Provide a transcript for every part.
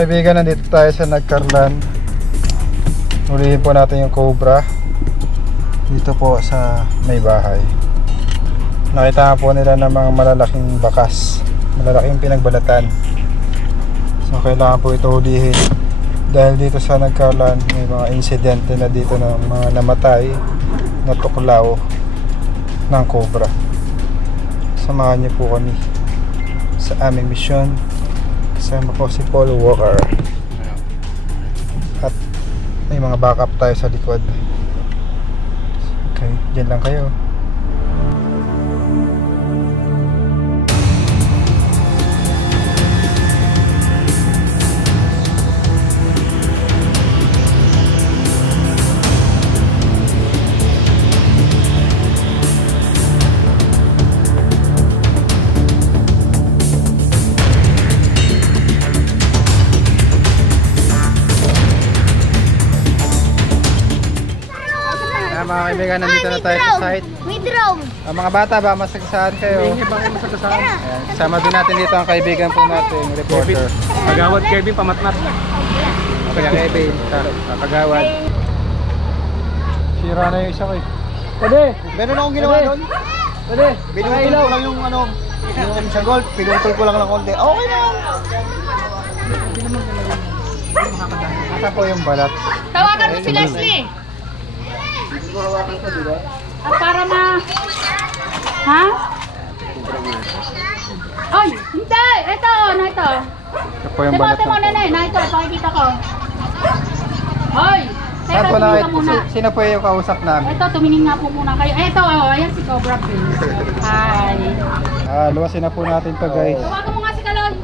kaibigan, nandito tayo sa Nagcarlan. Ulihin po natin yung cobra dito po sa may bahay. Nakita po nila ng mga malalaking bakas, malalaking pinagbalatan. So kailangan po ito ulihin dahil dito sa Nagcarlan may mga insidente na dito ng mga namatay na tuklaw ng cobra. Samahan niyo po kami sa aming misyon. Kasama po si Paul Walker. At may mga backup tayo sa likod. Okay, dyan lang kayo. Mga kaibigan, nandito na tayo sa site. May drone. Mga bata ba, masagasaan kayo? Ayan, kasama din natin dito ang kaibigan po natin, reporter. Kagawad Kevin, pamatmat. Kaya Kevin, kagawad. Sira na yung isa ko eh. Pwede! Meron akong ginawa doon. Pwede! Pinutol ko lang yung ano, yung sa golf, pinutol ko lang ng konti. Okay na. Nasa po yung balat. Tawagan mo si Leslie. At para na... Ha? Ay, hindi! Ito, na ito. Ito po yung balat. Timo na na ito, pakikita ko. Hoy! Saan po na, sino po yung kausap namin? Ito, tumingin nga po muna kayo. Ito, ayan si Cobra Prince. Hi. Luwasin na po natin to guys. Tawagan mo nga si Kalon.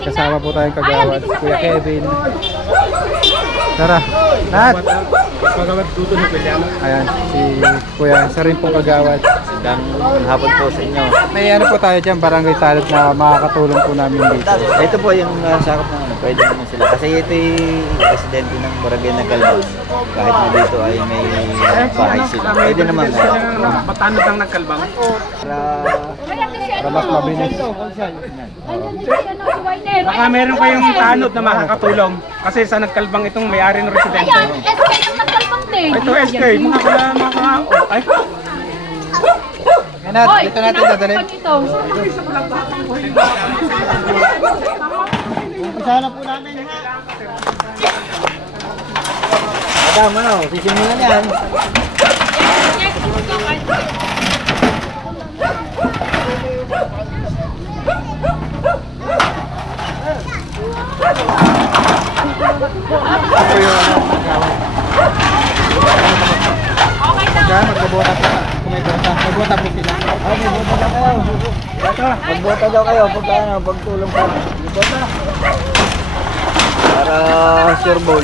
Kasama po tayong kagawad, Kuya Kevin. Tara, lahat! Kagawad dito na Piliano. Ayan, si Kuya, isa rin pong kagawad. Magandang hapon po sa inyo. May ano po tayo dyan, barangay talent na makakatulong po namin dito. Ito po yung sakop ng ano, pwede naman sila. Kasi ito yung residente ng barangay na Galban. Kahit na dito ay may bahay sila. Pwede naman. Patanod ang nagkalbang. Para mas mabilis. Baka meron kayong tanod na makakatulong. Kasi sa nagkalbang itong may-ari ng residente. Ayan, SK ang nagkalbang din. Ito SK, mga ay. Ayan na, dito natin dadalhin. Umpisa na po namin ha. Madam, ano, sisimulan yan. Ito yung kagawad. Diyan, magbabota po. Kung may bota, magbota po sila. May bota daw kayo. Magbota daw kayo pagtulong pa. Bota. Para sure ball.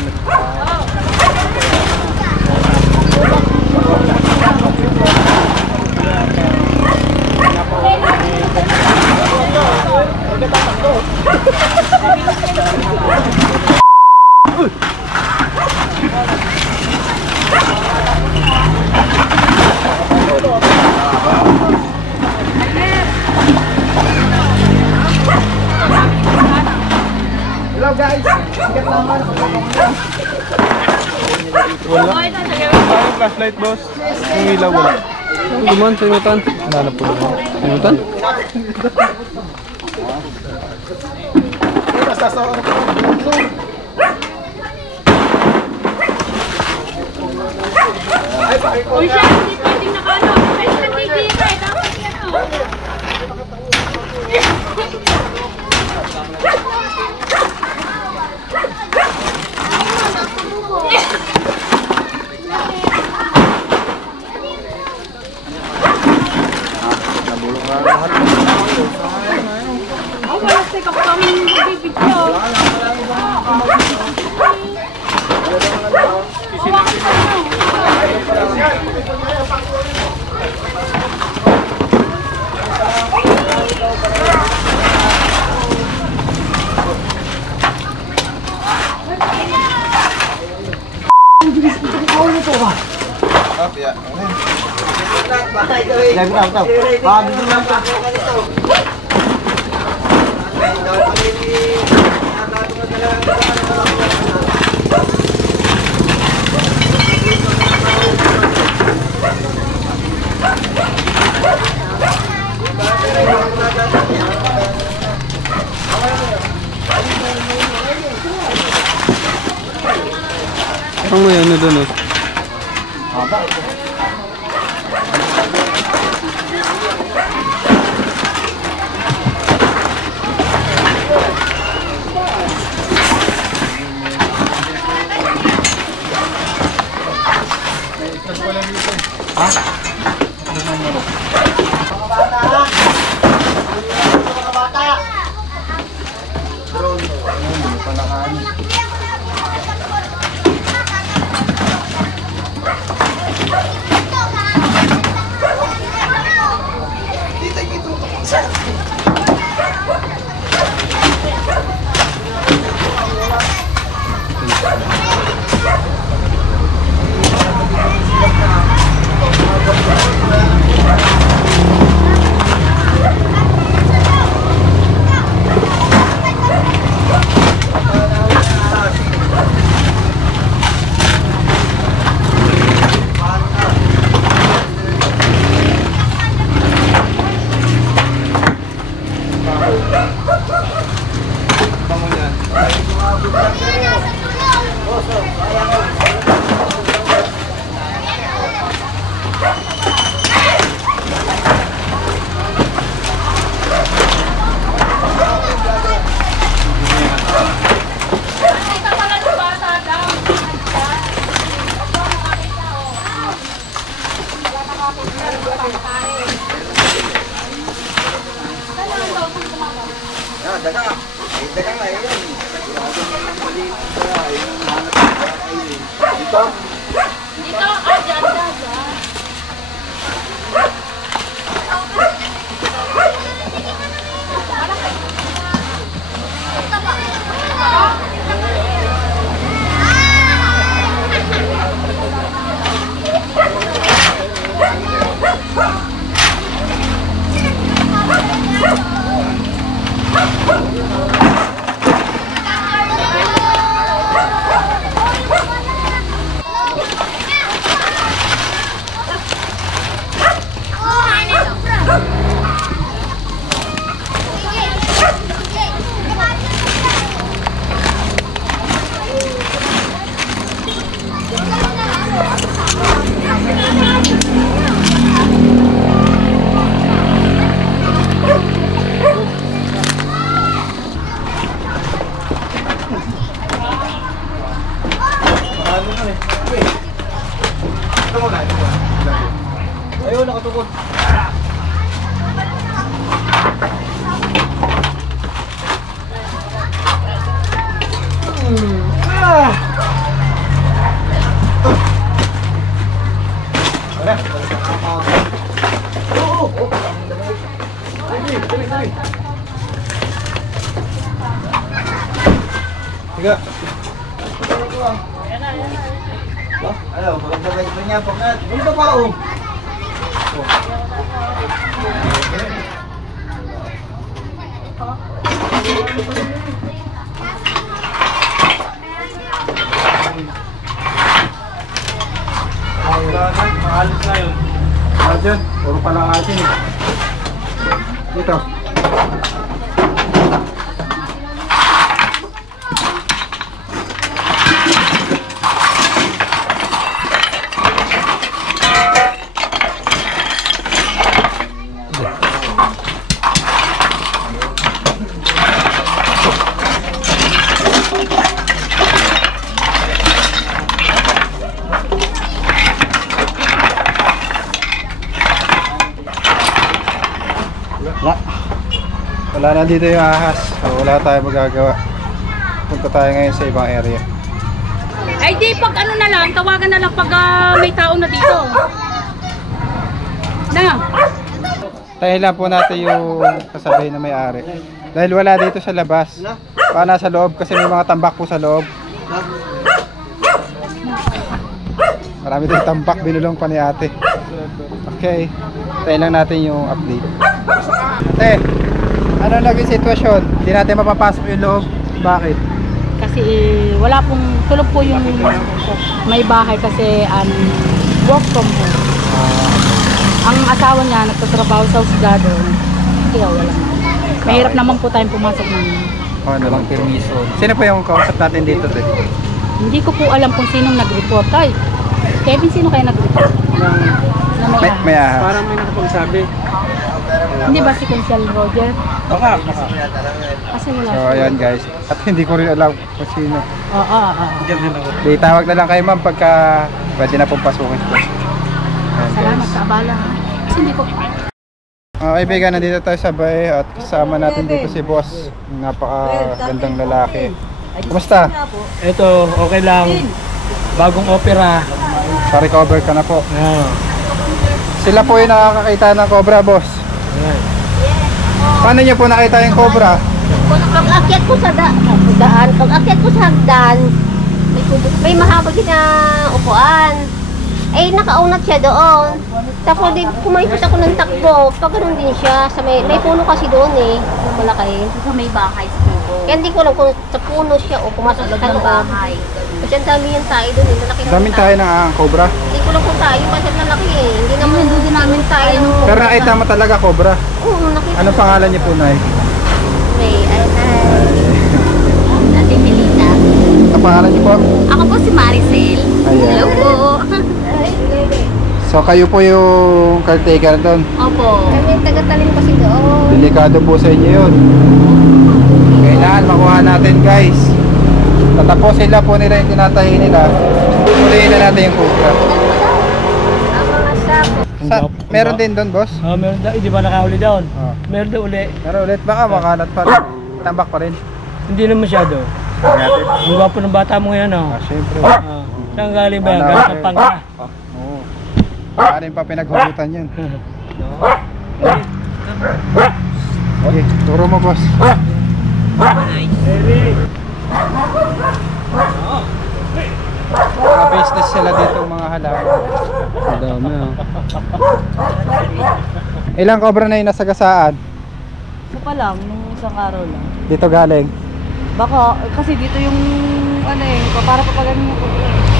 Hello guys! Ikat naman! Wala. Ano flashlight boss? Yung ilaw wala. Guman, sinutan. Ano po yun? Sinutan? Uy, siya, hindi pwedeng nakano. Pwede nagtitira eh. Dapat yan o. Nabulong na lahat. Oh, wala sa kapaming bibigyo. Parang may ano doon oh. Ayun, nakatukod. Tiga. Ano, pagkabay mo niya, pagkat. Ano ba oh? Maalis na yun. Ayan, puro pala atin eh. Dito. Wala na dito yung ahas. So, wala tayong magagawa. Punta tayo ngayon sa ibang area. Ay di, pag ano na lang, tawagan na lang pag may tao na dito. Na. Tayo lang po natin yung kasabihin na may-ari. Dahil wala dito sa labas. Paano sa loob kasi may mga tambak po sa loob. Marami din tambak, binulong pa ni ate. Okay. Tayo lang natin yung update. Ate, ano naging sitwasyon? Hindi natin mapapasok yung loob. Bakit? Kasi wala pong tulog po yung may bahay kasi work from home. Ang asawa niya nagtatrabaho sa husgado. Kaya wala. Mahirap naman po tayong pumasok ng Walang permiso. Sino pa yung kausap natin dito? Hindi ko po alam kung sinong nag-report. Ay, Kevin, sino kayo nag-report? Na may ahas. Parang may nakapagsabi. Hindi ba si Consul Roger? Baka. Kasi wala. So ayan guys. At hindi ko rin alam kung sino. Oo. Di tawag na lang kayo ma'am pagka pwede na pong pasukin po. Ayan, Salamat guys. sa abala. Kasi hindi ko Kaibigan, nandito tayo sa bahay at kasama natin dito si boss. Napakagandang lalaki. Kumusta? Ito, okay lang. Bagong opera. Pa-recover ka na po. Ayan. Sila po yung nakakakita ng cobra, boss. Ayan. Paano niyo po nakita yung cobra? Pag akyat ko sa daan, pag akyat ko sa hagdan, may mahaba na upuan. Eh, nakaunat siya doon. Tapos di pumayipot ako ng takbo. Pag ganun din siya, sa may puno kasi doon eh. Malaki. sa may bahay sa tubo. Kaya hindi ko alam kung sa puno siya o pumasok sa loob. Kasi ang dami yung tayo doon eh. Malaki Daming tayo ng cobra. Hindi ko alam kung tayo kasi malaki eh. Hindi naman Hindi namin tayo. Pero nakita mo talaga cobra. Oo, nakita. Anong pangalan niyo po, Nay? May, Ate Melita. Ang pangalan niyo po? Ako po si Maricel. Ayan. Hello po. So kayo po yung caretaker doon. Opo. Kami taga-talim kasi doon. Delikado po sa inyo yun. Kailangan makuha natin guys. Tatapusin lang po nila yung tinatahi nila. Pulihin na natin yung cobra. Ang mga sapo. Meron din doon, boss? Meron daw, di ba nakahuli doon? Oh. Meron daw uli. Pero ulit baka makalat pa rin. Tambak pa rin. Hindi na masyado. Natin. Ang gwapo ng bata mo ngayon, oh. Syempre. Saan galing ba yan? Galing ng pangka. Oo. Maaaring pa pinaghugutan yun. Okay, turo mo, boss. Mga business sila dito, mga halaman. Dami, oh. Ilang cobra na yung nasagasaan? Isa pa lang, nung isang araw lang. Dito galing. Baka, kasi dito yung, para papagaling yung cobra.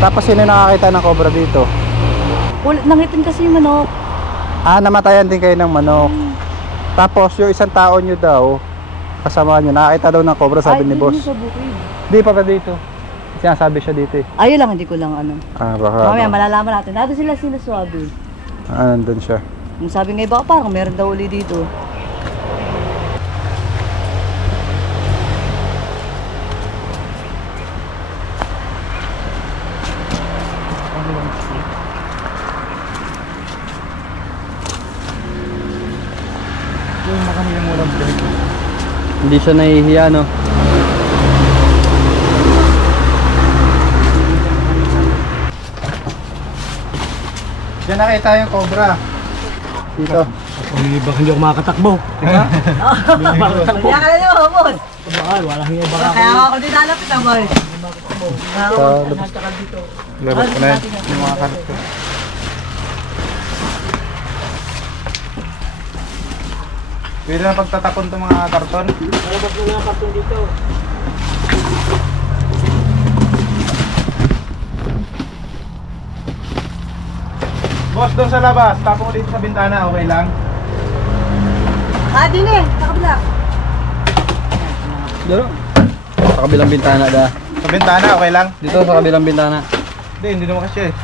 Tapos sino nakakita ng cobra dito? Nangitin kasi yung manok. Namatayan din kayo ng manok. Tapos yung isang tao nyo daw, kasama nyo, nakakita daw ng cobra, sabi ni boss. Ay, sa bukid. Di pa dito. Sinasabi siya dito eh. Ayun lang, hindi ko lang Baka Mamaya, malalaman natin. Nado sila sinasabi. nandun siya. Yung sabi nga iba, parang meron daw uli dito. Hindi siya nahihiya, no? Diyan nakita yung cobra. Dito. Baka hindi ako makakatakbo. Diba? Hindi ako makakatakbo. Kaya ka na nyo, boss. Ay, wala hiya. Baka Kaya ako din nalapit na, boy. So, labas ko na yun. Yung mga karat ko. Pwede na pagtatapon itong mga karton. Malabas mo na karton dito. Boss, doon sa labas. Tapon ko dito sa bintana. Okay lang? Din eh, nakabla. Dito. Sa kabilang bintana da. Sa bintana, okay lang? Dito sa kabilang bintana. Hindi naman kasya eh.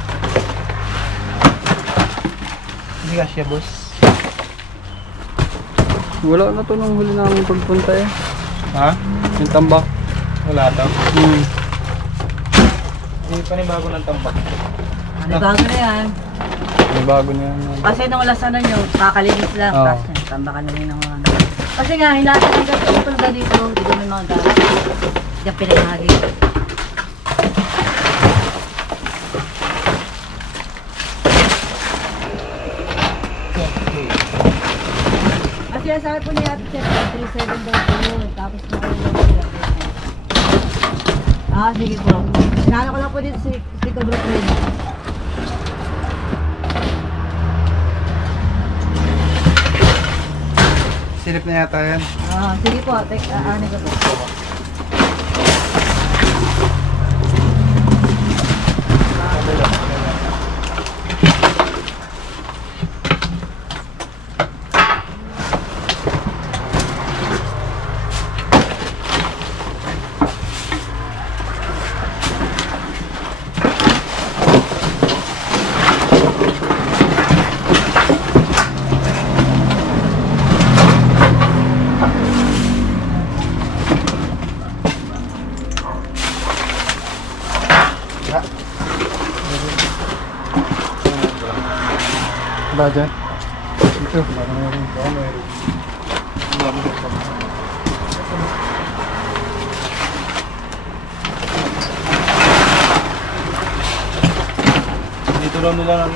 Hindi kasya, boss. Wala na to nung huli namin pagpunta eh. Ha? Yung tambak. Wala to. Hindi pa rin bago ng tambak. Bago na yan. May bago na yan. Kasi nung alasanan nyo, kakalinis lang. Oo. Tapos tambakan na rin ng mga Kasi nga, hinatan ng gato yung pulga dito. Dito may mga gamit. Yung pinahagi. Kasi ang sabi po niya, 37 daw po yun. Tapos sige po. Sinano ko lang po dito si Cobra Queen. Sino Mainit na yata yan. Sige po, ano ko po. Ba dyan? Ito, meron pa. Dito lang nila lang.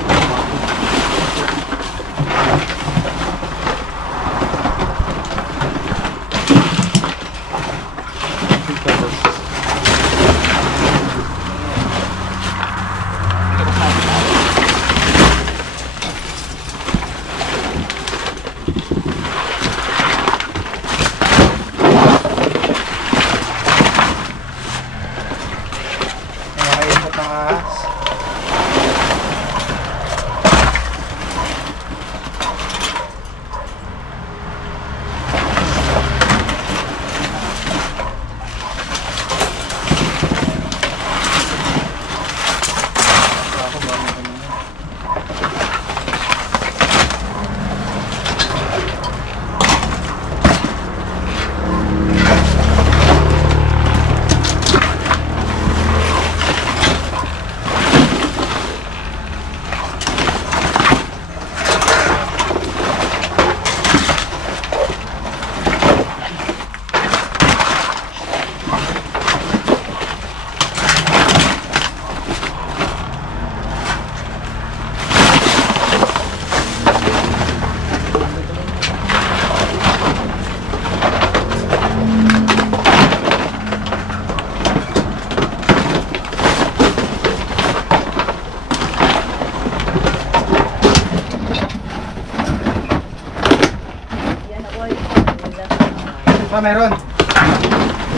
Meron.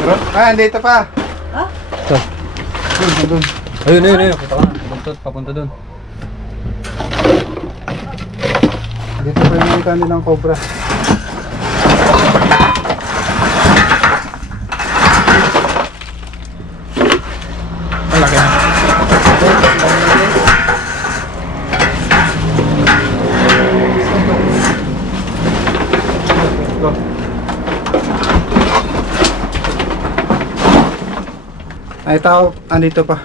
Meron? Andito pa. Ha? Ito. Doon. Ayun. Kita ka na. Papunta doon. Dito pa yung nakita nilang cobra. Malaki na. Ay, tao, andito pa.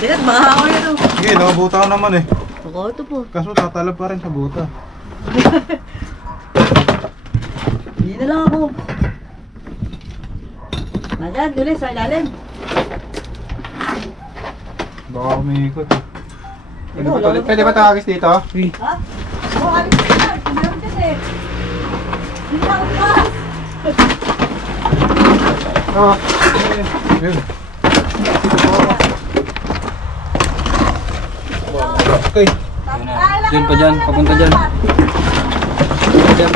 Diyan, baka ako yan o. Sige, nakabuta ko naman eh. Baka ito po. Kaso tatalab pa rin sa buta. Hindi na lang ako. Nadyan, tuloy sa ilalim. Baka umiikot eh. Pwede ba tawagis dito? Ha? Oo, alis ko yan. Kumilang dyan eh. Hindi na ako bukas. Oo. Yun. Okay. Diyan pa dyan. Papunta dyan. Dyan.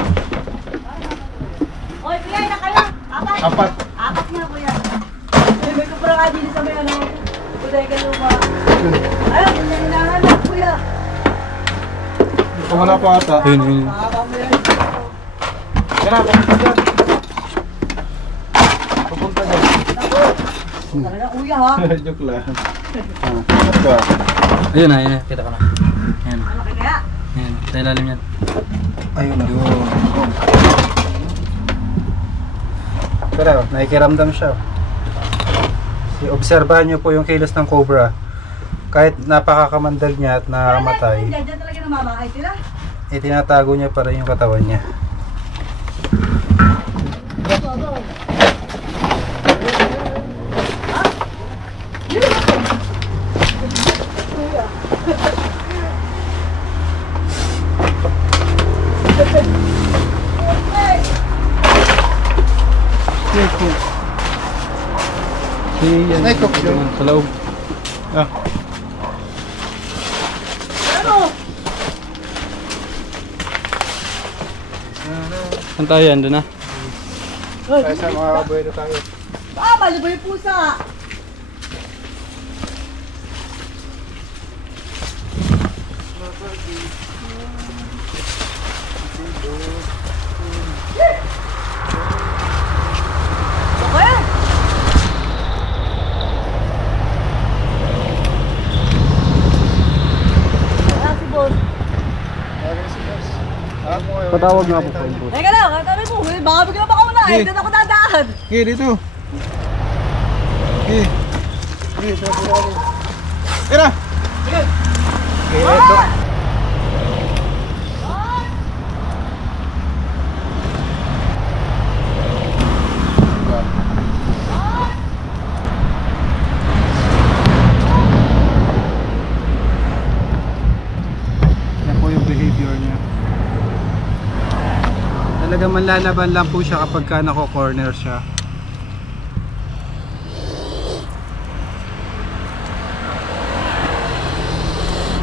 Oy, kuya, na kayo. Apat. Apat nga, kuya. May kupra ka din sa may ano. Kuday ka luma. Ayun, hindi na hinahanap, kuya. Ito wala pa ata. Ayun. Mahaba mo yan. Yan na, papunta dyan. Papunta dyan. Talaga, kuya ha. Joke lang. Ito. Ayun na. Kita ka na. Ayan. Ano kaya? Ayan. Sa ilalim yan. Ayun na. Pero, nakikiramdam siya. Obserbahan niyo po yung kilos ng cobra. Kahit napakakamandag niya at namamatay, Diyan talaga namamahay sila. itinatago niya pa rin yung katawan niya. Snake hook yun. Sa loob. Ah. Ano? Saan tayo yan? Doon na? Tayo sa mga abuelo tayo. Ah, mali ba yung pusa? Okay. Ah, si boss. Patawag nga po po yung boss. Teka lang, katabi mo. Baka bigla pa kauna. Sige. Dito ako dadaan. Okay, dito. Okay. Okay, dito. Tira! Okay, ito. Yan po yung behavior niya. Talagang manlalaban lang po siya kapag ka nako-corner siya.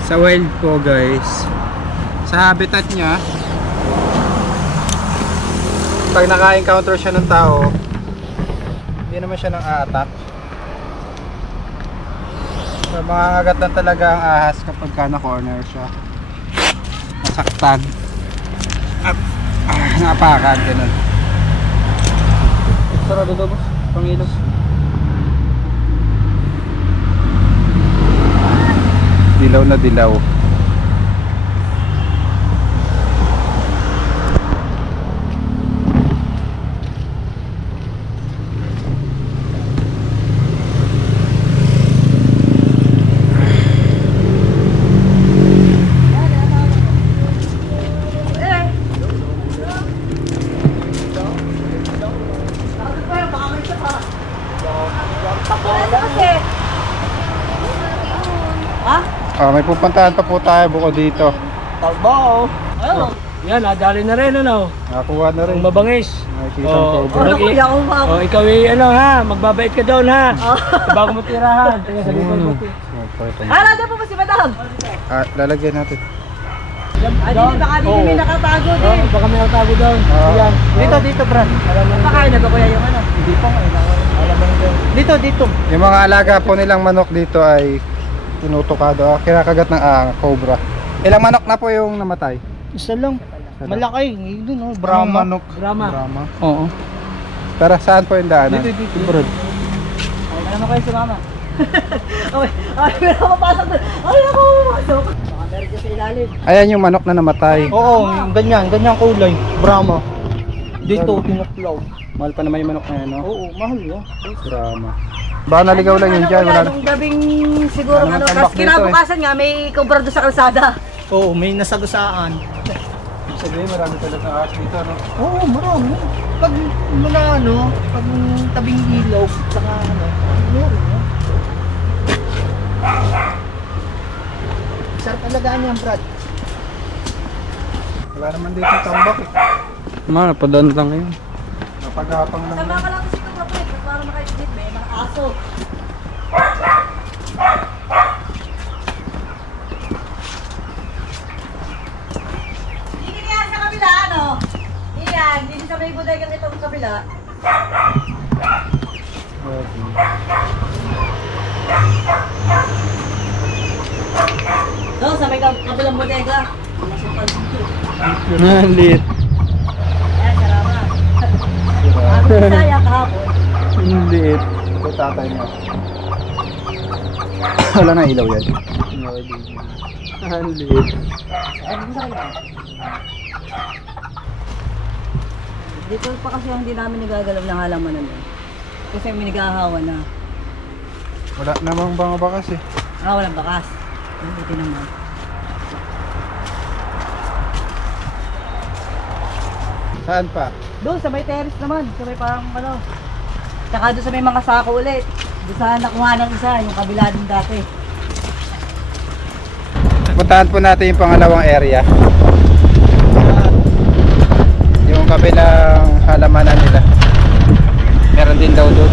Sa wild po guys, sa habitat niya, pag naka-encounter siya ng tao, hindi naman siya nang a-attack. So, mangangagat lang talaga ang ahas kapag ka na-corner siya. Masaktag at napakan, ganun. Sarado daw boss. Pangilos. Dilaw na dilaw. May pupuntahan pa po tayo bukod dito. Talbo! Ayun. Yan, nadali na rin ano. Nakakuha na rin. Ang mabangis. Nakikita ang Oh, cobra. Naku, hindi ako umabot. Oh, ikaw ano ha, magbabait ka doon ha. Bago mo tirahan. Tingnan sa likod mo. Ah, nandun po ba si madam? Lalagyan natin. Ay, di baka di may nakatago Oh, din. baka may tago doon. Yan. Dito, Brad. Alam mo. Baka na ba kuya yung ano? Hindi pa nga. Alam mo doon. Dito. Yung mga alaga po nilang manok dito ay tinutokado. Kinakagat ng cobra. Ilang manok na po yung namatay? Isa lang. Malaki. Doon oh, Yung Brahma. manok. Brahma. Brahma. Oo. Tara, saan po yung daanan? Dito, Brad. Ay, ano kayo si mama? Ay, meron ako pasok doon. Ay, ako pumasok. Baka meron dyan sa ilalim. Ayan yung manok na namatay. Oo, ganyan kulay. Brahma. Dito, tinuklaw. Mahal pa naman yung manok na yan, no? Oo, mahal yun. Brahma. Baka naligaw lang yun dyan. Wala na. Nung gabing siguro Wala ano, naman tapos tambak dito, kinabukasan nga may cobra doon sa kalsada. Oo, may nasagasaan. Sabihin, marami talaga ahas dito, no? Oo, marami. Pag mula pag tabing ilaw, saka meron no? Sarap alagaan yan, Brad. Wala naman dito tambak, eh. Padaan lang ngayon. Napagapang lang. Sama ka lang kasi cobra po eh, para makaisip may mga aso. Hindi kaya sa kabila ano? Iyan, hindi sa may bodega itong kabila. No, sa may kabilang bodega. Masukal dito. Nalit. Ayan, sarama. Ako Bisaya kahapon. Liit. Ito tatay niya. Wala na ilaw yan. Ang liit. Dito pa kasi hindi namin nagagalaw ng halaman na yun. Kasi may naghahawa na. Wala namang mga bakas, eh. Walang bakas. Hindi naman. Saan pa? Doon sa may terrace naman, sa may parang ano. Tsaka doon sa may mga sako ulit. Doon sa nakuha ng isa, yung kabila din dati. Puntahan po natin yung pangalawang area. Yung kabilang halamanan nila. Meron din daw doon.